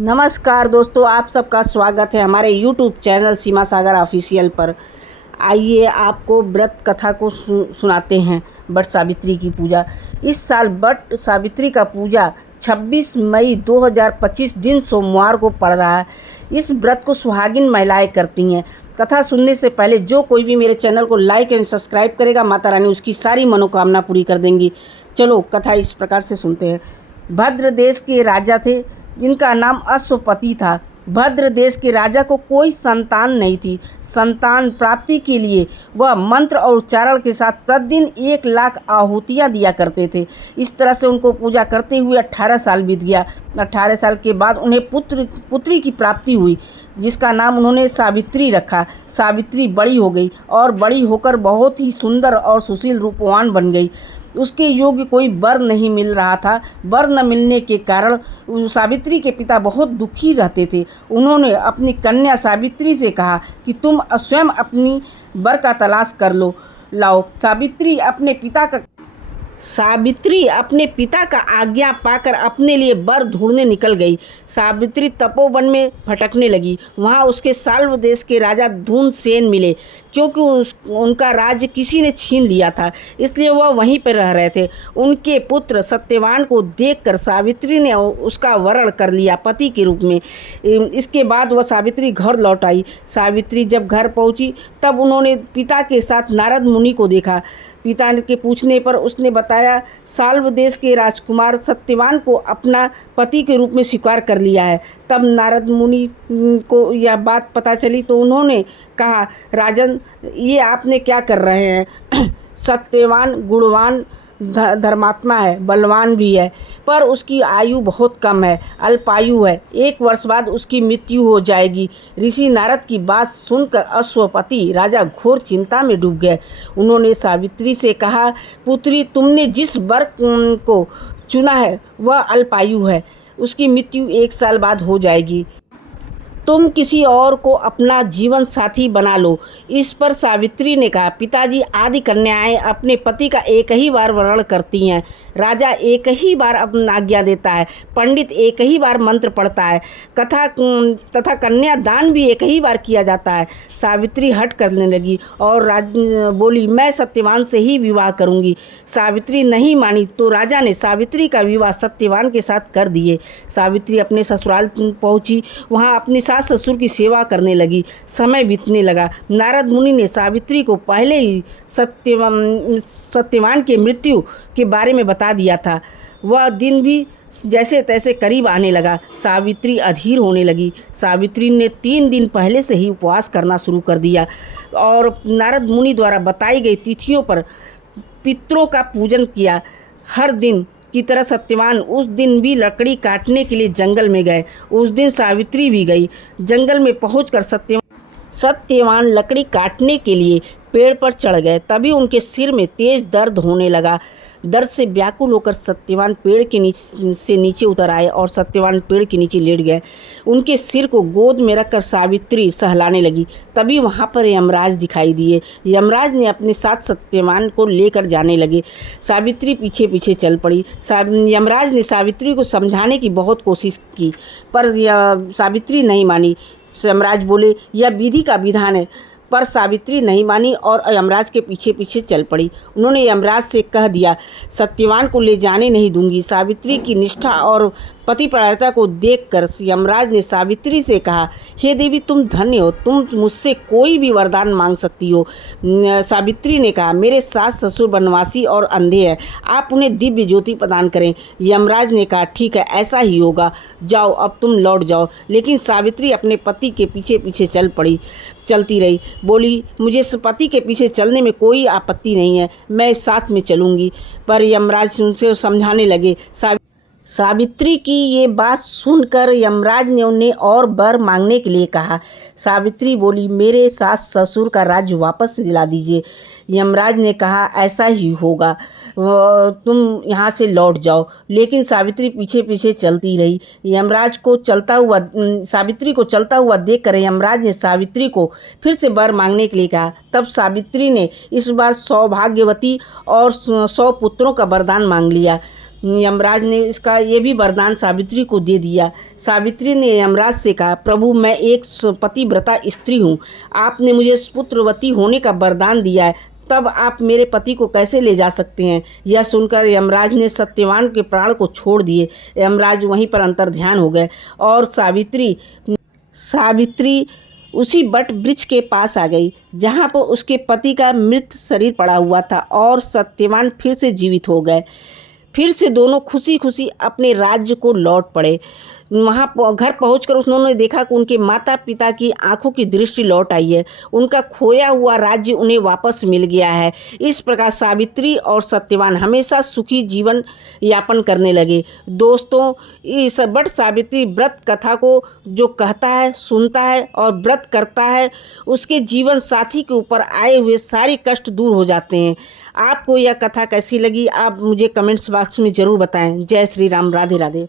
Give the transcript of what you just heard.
नमस्कार दोस्तों, आप सबका स्वागत है हमारे YouTube चैनल सीमा सागर ऑफिशियल पर। आइए आपको व्रत कथा को सुनाते हैं वट सावित्री की पूजा। इस साल वट सावित्री का पूजा 26 मई 2025 दिन सोमवार को पड़ रहा है। इस व्रत को सुहागिन महिलाएं करती हैं। कथा सुनने से पहले जो कोई भी मेरे चैनल को लाइक एंड सब्सक्राइब करेगा, माता रानी उसकी सारी मनोकामना पूरी कर देंगी। चलो कथा इस प्रकार से सुनते हैं। भद्र देश के राजा थे, इनका नाम अश्वपति था। भद्र देश के राजा को कोई संतान नहीं थी। संतान प्राप्ति के लिए वह मंत्र और उच्चारण के साथ प्रतिदिन 1 लाख आहुतियाँ दिया करते थे। इस तरह से उनको पूजा करते हुए 18 साल बीत गया। 18 साल के बाद उन्हें पुत्री की प्राप्ति हुई, जिसका नाम उन्होंने सावित्री रखा। सावित्री बड़ी हो गई और बड़ी होकर बहुत ही सुंदर और सुशील रूपवान बन गई। उसके योग्य कोई वर नहीं मिल रहा था। वर न मिलने के कारण सावित्री के पिता बहुत दुखी रहते थे। उन्होंने अपनी कन्या सावित्री से कहा कि तुम स्वयं अपनी वर का तलाश कर लाओ। सावित्री अपने पिता का आज्ञा पाकर अपने लिए वर ढूंढने निकल गई। सावित्री तपोवन में भटकने लगी। वहाँ उसके साल्व देश के राजा धूम्रसेन मिले। क्योंकि उनका राज्य किसी ने छीन लिया था, इसलिए वह वहीं पर रह रहे थे। उनके पुत्र सत्यवान को देखकर सावित्री ने उसका वरण कर लिया पति के रूप में। इसके बाद वह सावित्री घर लौट आई। सावित्री जब घर पहुंची तब उन्होंने पिता के साथ नारद मुनि को देखा। पिता के पूछने पर उसने बताया, साल्व देश के राजकुमार सत्यवान को अपना पति के रूप में स्वीकार कर लिया है। तब नारद मुनि को यह बात पता चली तो उन्होंने कहा, राजन, ये आपने क्या कर रहे हैं? सत्यवान गुणवान धर्मात्मा है, बलवान भी है, पर उसकी आयु बहुत कम है, अल्पायु है। 1 वर्ष बाद उसकी मृत्यु हो जाएगी। ऋषि नारद की बात सुनकर अश्वपति राजा घोर चिंता में डूब गए। उन्होंने सावित्री से कहा, पुत्री, तुमने जिस वर को चुना है वह अल्पायु है, उसकी मृत्यु 1 साल बाद हो जाएगी। तुम किसी और को अपना जीवन साथी बना लो। इस पर सावित्री ने कहा, पिताजी, आदि कन्याएं अपने पति का एक ही बार वरण करती हैं। राजा एक ही बार अपनी आज्ञा देता है। पंडित एक ही बार मंत्र पढ़ता है। तथा कन्या दान भी एक ही बार किया जाता है। सावित्री हट करने लगी और बोली, मैं सत्यवान से ही विवाह करूंगी। सावित्री नहीं मानी तो राजा ने सावित्री का विवाह सत्यवान के साथ कर दिए। सावित्री अपने ससुराल पहुंची। वहां अपनी सास ससुर की सेवा करने लगी। समय बीतने लगा। नारद मुनि ने सावित्री को पहले ही सत्यवान की मृत्यु के बारे में बता दिया था। वह दिन भी जैसे तैसे करीब आने लगा। सावित्री अधीर होने लगी। सावित्री ने 3 दिन पहले से ही उपवास करना शुरू कर दिया और नारद मुनि द्वारा बताई गई तिथियों पर पितरों का पूजन किया। हर दिन की तरह सत्यवान उस दिन भी लकड़ी काटने के लिए जंगल में गए। उस दिन सावित्री भी गई। जंगल में पहुंचकर सत्यवान लकड़ी काटने के लिए पेड़ पर चढ़ गए। तभी उनके सिर में तेज दर्द होने लगा। दर्द से व्याकुल होकर सत्यवान पेड़ के नीचे उतर आए और सत्यवान पेड़ के नीचे लेट गए। उनके सिर को गोद में रखकर सावित्री सहलाने लगी। तभी वहाँ पर यमराज दिखाई दिए। यमराज ने अपने साथ सत्यवान को लेकर जाने लगे। सावित्री पीछे पीछे चल पड़ी। यमराज ने सावित्री को समझाने की बहुत कोशिश की, पर सावित्री नहीं मानी। यमराज बोले, यह विधि का विधान है, पर सावित्री नहीं मानी और यमराज के पीछे पीछे चल पड़ी। उन्होंने यमराज से कह दिया, सत्यवान को ले जाने नहीं दूंगी। सावित्री की निष्ठा और पतिव्रता को देखकर यमराज ने सावित्री से कहा, हे देवी, तुम धन्य हो, तुम मुझसे कोई भी वरदान मांग सकती हो। सावित्री ने कहा, मेरे सास ससुर वनवासी और अंधे हैं, आप उन्हें दिव्य ज्योति प्रदान करें। यमराज ने कहा, ठीक है, ऐसा ही होगा, जाओ, अब तुम लौट जाओ। लेकिन सावित्री अपने पति के पीछे पीछे चलती रही। बोली, मुझे पति के पीछे चलने में कोई आपत्ति नहीं है, मैं साथ में चलूँगी। पर यमराज उनसे समझाने लगे। सावित्री की ये बात सुनकर यमराज ने उन्हें और वर मांगने के लिए कहा। सावित्री बोली, मेरे सास ससुर का राज्य वापस दिला दीजिए। यमराज ने कहा, ऐसा ही होगा, तुम यहाँ से लौट जाओ। लेकिन सावित्री पीछे पीछे चलती रही। सावित्री को चलता हुआ देखकर यमराज ने सावित्री को फिर से वर मांगने के लिए कहा। तब सावित्री ने इस बार सौभाग्यवती और 100 पुत्रों का वरदान मांग लिया। यमराज ने इसका ये भी वरदान सावित्री को दे दिया। सावित्री ने यमराज से कहा, प्रभु मैं एक पतिव्रता स्त्री हूँ, आपने मुझे पुत्रवती होने का वरदान दिया है, तब आप मेरे पति को कैसे ले जा सकते हैं। यह सुनकर यमराज ने सत्यवान के प्राण को छोड़ दिए। यमराज वहीं पर अंतर्ध्यान हो गए और सावित्री उसी बट वृक्ष के पास आ गई जहाँ पर उसके पति का मृत शरीर पड़ा हुआ था और सत्यवान फिर से जीवित हो गए। फिर से दोनों खुशी खुशी अपने राज्य को लौट पड़े। वहाँ घर पहुंचकर उन्होंने देखा कि उनके माता पिता की आंखों की दृष्टि लौट आई है, उनका खोया हुआ राज्य उन्हें वापस मिल गया है। इस प्रकार सावित्री और सत्यवान हमेशा सुखी जीवन यापन करने लगे। दोस्तों, इस बट सावित्री व्रत कथा को जो कहता है, सुनता है और व्रत करता है, उसके जीवन साथी के ऊपर आए हुए सारे कष्ट दूर हो जाते हैं। आपको यह कथा कैसी लगी, आप मुझे कमेंट्स बॉक्स में ज़रूर बताएं। जय श्री राम, राधे राधे।